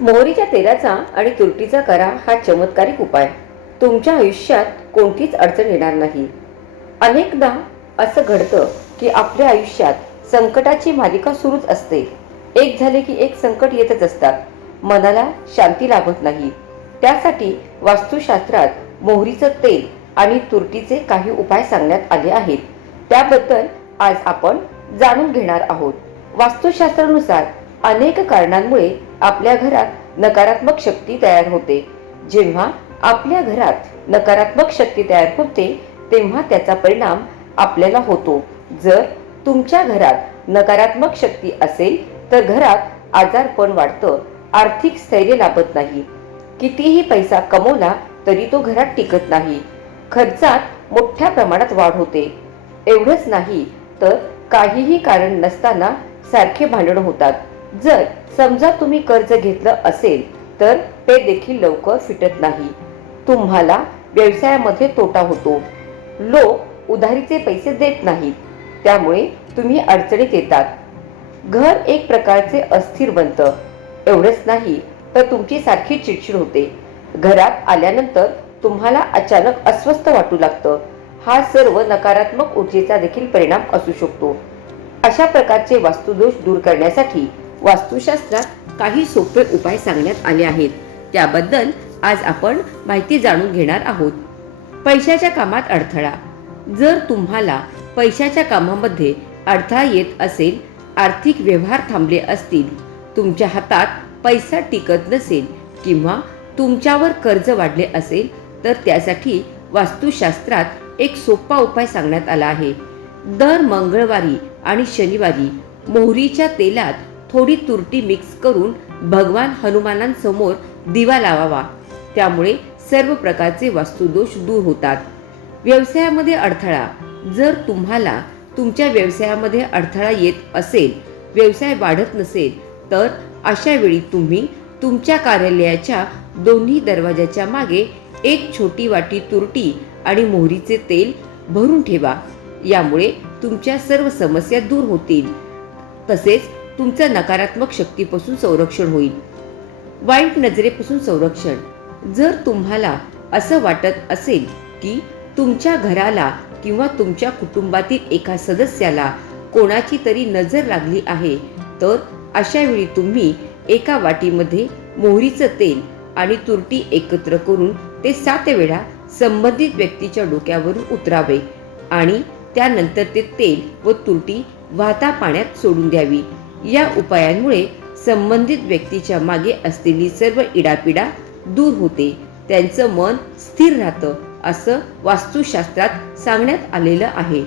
मोहरीच्या तेलाचा आणि तुरटीचा करा हा चमत्कारिक उपाय. तुमच्या आयुष्यात कोणतीच अडचण येणार नाही. अनेकदा असं घडतं की आपल्या आयुष्यात संकटाची मालिका सुरूच असते. एक झाले की एक संकट येतच असतात. मनाला शांती लाभत नाही. त्यासाठी वास्तुशास्त्रात मोहरीचं तेल आणि तुरटीचे काही उपाय सांगण्यात आले आहेत. त्याबद्दल आज आपण जाणून घेणार आहोत. वास्तुशास्त्रानुसार अनेक कारणांमुळे आपल्या घरात नकारात्मक शक्ती तयार होते. जेव्हा आपल्या घरात नकारात्मक शक्ती तयार होते तेव्हा त्याचा परिणाम आपल्याला होतो. जर तुमच्या घरात नकारात्मक शक्ती असेल तर घरात आजारपण वाढतं, आर्थिक स्थैर्य लाभत नाही, कितीही पैसा कमवला तरी तो घरात टिकत नाही, खर्चात मोठ्या प्रमाणात वाढ होते. एवढंच नाही तर काहीही कारण नसताना सारखे भांडण होतात. जर समजा तुम्ही कर्ज घेतलं असेल तर ते देखील लवकर फिटत नाही. तुम्हाला व्यवसायामध्ये तोटा होतो. लोक उधारीचे पैसे देत नाहीत, त्यामुळे तुम्ही अडचणीत येतात. घर एक प्रकारचे अस्थिर बनतं. एवढंच नाही तर तुमची सारखी चिडचिड होते. घरात आल्यानंतर तुम्हाला अचानक अस्वस्थ वाटू लागतं. हा सर्व नकारात्मक ऊर्जेचा देखील परिणाम असू शकतो. अशा प्रकारचे वास्तुदोष दूर करण्यासाठी वास्तुशास्त्रात काही सोपे उपाय सांगण्यात आले आहेत. त्याबद्दल आज आपण माहिती जाणून घेणार आहोत. पैशाच्या कामात अडथळा. जर तुम्हाला पैशाच्या कामामध्ये अडथळा येत असेल, आर्थिक व्यवहार थांबले असतील, तुमच्या हातात पैसा टिकत नसेल किंवा तुमच्यावर कर्ज वाढले असेल तर त्यासाठी वास्तुशास्त्रात एक सोपा उपाय सांगण्यात आला आहे. दर मंगळवारी आणि शनिवारी मोहरीच्या तेलात थोडी तुरटी मिक्स करून भगवान हनुमानांसमोर दिवा लावावा. त्यामुळे सर्व प्रकारचे वास्तुदोष दूर होतात. व्यवसायामध्ये अडथळा. जर तुम्हाला तुमच्या व्यवसायामध्ये अडथळा येत असेल, व्यवसाय वाढत नसेल तर अशा वेळी तुम्ही तुमच्या कार्यालयाच्या दोन्ही दरवाजाच्या मागे एक छोटी वाटी तुरटी आणि मोहरीचे तेल भरून ठेवा. यामुळे तुमच्या सर्व समस्या दूर होतील. तसेच तुमच्या नकारात्मक शक्तीपासून संरक्षण होईल. वाईट नजरेपासून संरक्षण. जर तुम्हाला असं वाटत असेल की तुमच्या घराला किंवा तुमच्या कुटुंबातील एका सदस्याला कोणाची तरी नजर लागली आहे तर अशा वेळी तुम्ही एका वाटीमध्ये मोहरीचं तेल आणि तुरटी एकत्र करून ते 7 वेळा संबंधित व्यक्तीच्या डोक्यावरून उतरावे आणि त्यानंतर ते तेल व तुरटी वाहत्या पाण्यात सोडून द्यावी. या उपायांमुळे संबंधित व्यक्तीच्या मागे असलेली सर्व इडापिडा दूर होते. त्यांचं मन स्थिर राहतं असं वास्तुशास्त्रात सांगण्यात आलेलं आहे.